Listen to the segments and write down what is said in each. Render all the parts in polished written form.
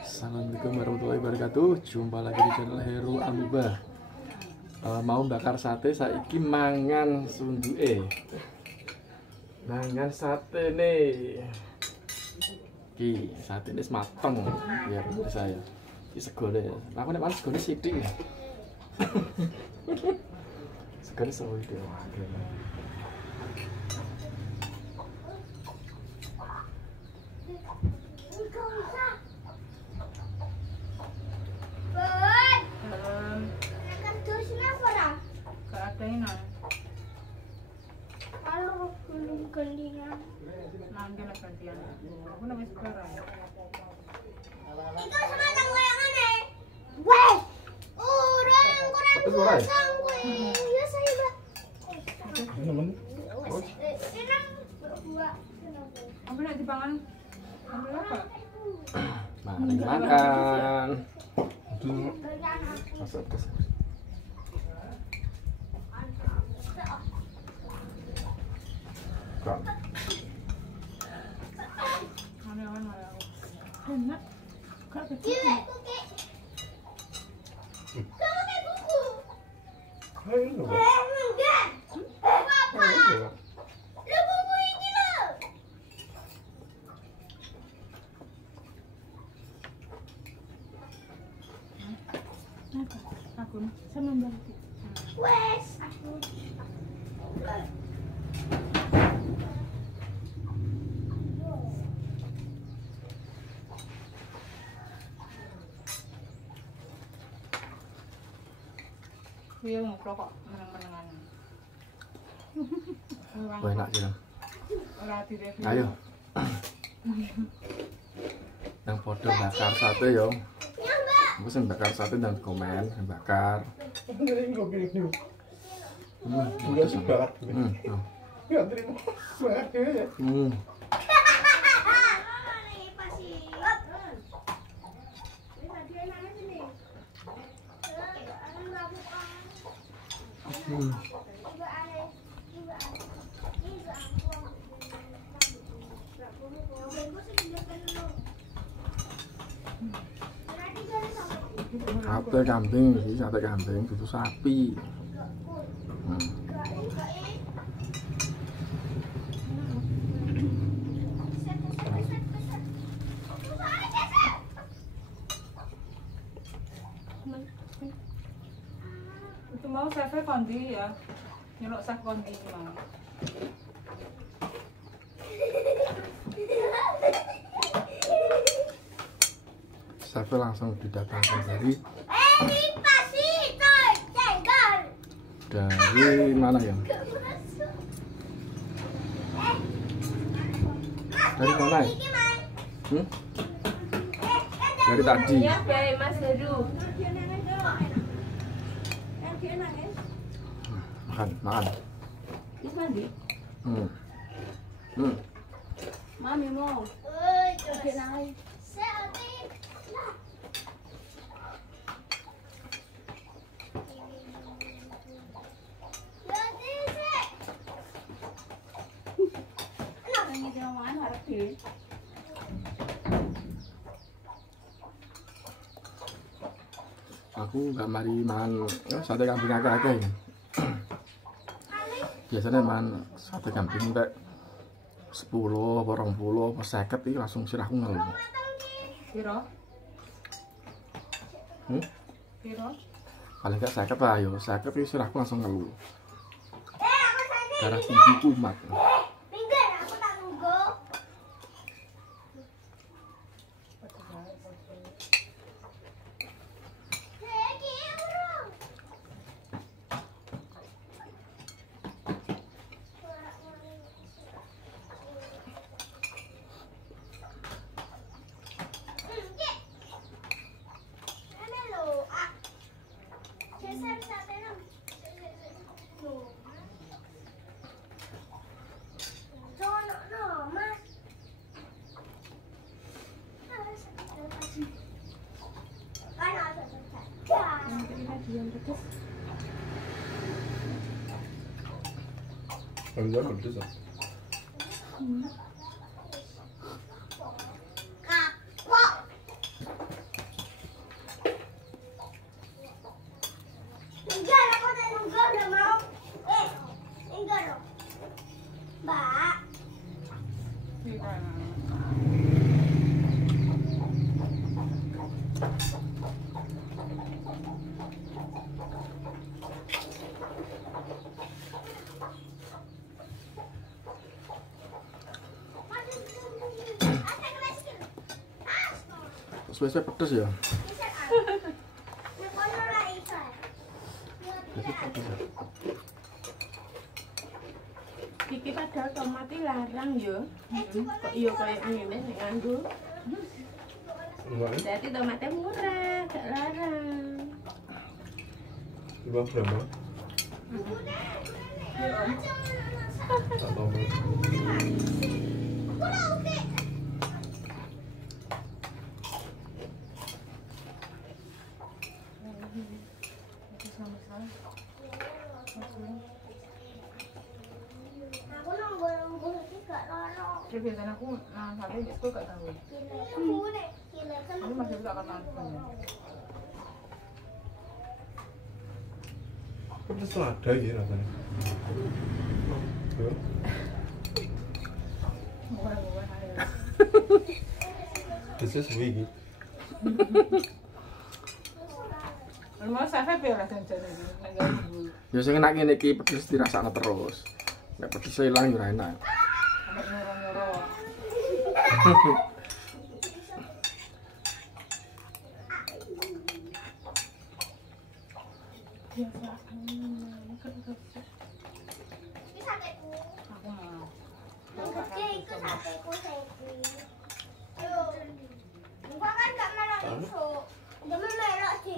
Assalamualaikum warahmatullahi wabarakatuh. Jumpa lagi di channel Heru Amuba. Mau bakar sate saiki mangan sunduke. Mangan sate nih. Ki, sate ini mateng biar saya. Ki segone. Aku nek manis segone sithik ya. Segone sewu iki. Gantian. Nangge lah gantian. Aku namanya sekarang. Itu sama tanggung yang aneh. Weh, orang pasang gue. Ya saya bah. Enam dua. Ambil nanti pangan. Ambil apa? Mari makan. Masuk ke Kak. Enak. Kak kecil. Kamu kayak buku. Enggak. Apa? Lu buku ini lo. Aku sama Mbak. Wes, aku. Dia ngobrol kok meneng-menengan. Enak gitu. Ayo. Yang podo bakar sate yo. Aku sing bakar sate dan komen bakar. Udah sih bakar. Ya terima. Sate kambing sih, sate kambing itu sapi. Itu mau saya kondi ya, nyelok sak kondi mau. Saya langsung didatangkan dari mana ya? Dari mana ya? Dari tadi. Ya, baik Mas Heru. Makan. Wis mandi? Mami mau. Oke, nang. Aku nggak mari mangan sate kambing akeh-akeh. Biasanya mangan sate kambing kayak 10, 20, 50 iki langsung sirahku ngeluh. Piro? Piro? Paling gak 50 lah yo, 50 iki sirahku langsung ngeluh. Darah tinggi kumat. Kalau pedes ah. Kapok. Suwe-suwe pedes ya. Nek kono ra iso. Jadi pedes ya. Iki padahal tomat iki larang yo. Kok yo kayak ngene nek nganggo. Enggak, Jadi tomatnya murah, gak larang. dua berapa? Tak tahu. Aku nunggu iki gak loro. Ya biasanya aku sate di school gak tahu. Aku nek gila kan. Aku masih bisa katakan. Pedes lada gitu rasanya. Tuh. Bukan air. This is wiggy. Mau sampai biar jajan ini. Ya sing enak ngene iki pedes dirasakno terus. Nek pedes ilang ya ora enak. Sampai nyoro-nyoro. Biasa. Iki sateku. Aku mau. Yang gede iku sateku saiki. Yo. Gua kan gak melok iso. Demen melok sih.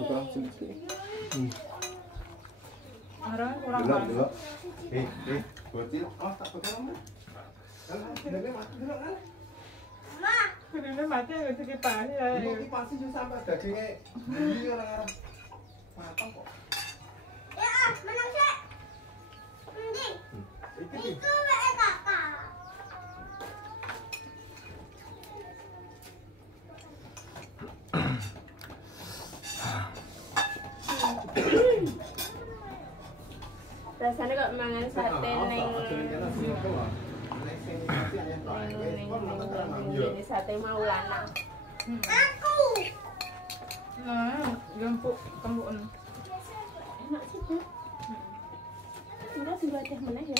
Orang kurang Delok, banget. delok. Bocil. Oh, tak pegang mana? Kan ini mati delok kan. Ma, Ini mati nggak sih kipas ya. Ini pasti juga sampai dagingnya ini orang-orang matang kok. ya menang sih. Endi? Iki Iku wae kakak. Rasanya kok mangan sate neng ini sate Maulana. Aku. Nah, gempuk kembun. Enak sih, Bu. Enggak sih teh meneh ya.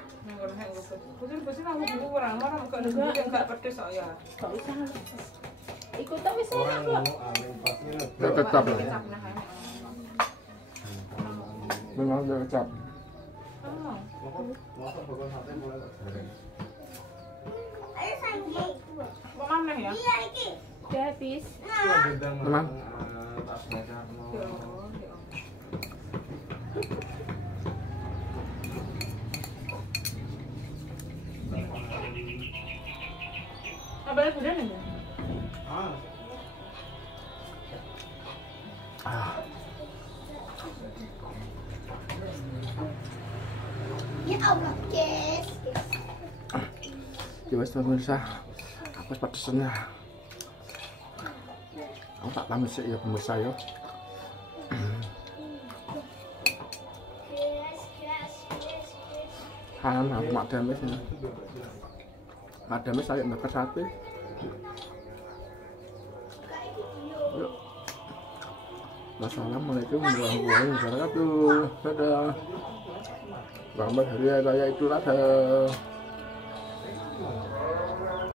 Ini kan pusing aku dulu orang-orang kalau dulu yang nggak pedes saya. Enggak usah. Ikut tak wis enak orang kok. mau amin pasnya. Tetap ya. Kecap nah. Memang dia kecap. Masa bakal sate mulai goreng. Ayo sange. Kok mana ya? Iya iki. Udah habis. Nah, Teman. Tak baca Apa ya sudah nih? ya Allah, guys. Ya wis pemirsa. Apa pedesnya? Aku tak pamit sih ya pemirsa ya. Aku mak damis ya. Mak damis saya bakar sate. Yuk. Wassalamualaikum warahmatullahi wabarakatuh. Dadah. Selamat hari raya Idul Adha.